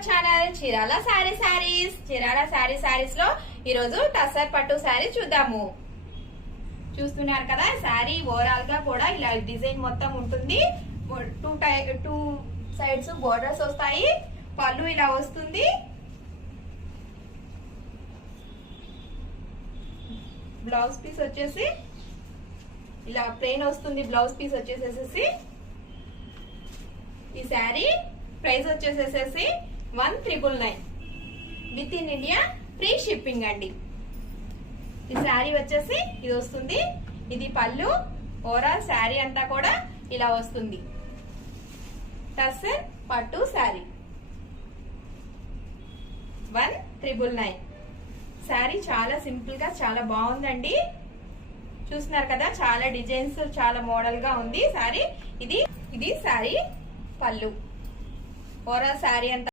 Our channel Chirala saris లో ఈ రోజు టసర్ పట్టు శారీ చూద్దాము. చూస్తున్నారు కదా, శారీ ఓవరాల్ గా కూడా ఇలా డిజైన్ మొత్తం ఉంటుంది. టూ సైడ్స్ బోర్డర్స్ వస్తాయి. పళ్ళు ఇలా వస్తుంది. బ్లౌజ్ పీస్ వచ్చేసి ఇలా ప్లెయిన్ వస్తుంది. బ్లౌజ్ పీస్ వచ్చేసేసి ఈ శారీ ప్రైస్ వచ్చేసేసి 1999 with in India free shipping అండి. ఈ శారీ వచ్చేసి ఇది వస్తుంది. ఇది పళ్ళు. ఓవరాల్ శారీ అంతా కూడా ఇలా వస్తుంది. టస్సర్ పట్టు శారీ 1999. శారీ చాలా సింపుల్ గా చాలా బాగుందండి. చూస్తున్నారు కదా, చాలా డిజైన్స్, చాలా మోడల్ గా ఉంది శారీ. ఇది శారీ పళ్ళు. ఓవరాల్ శారీ అంతా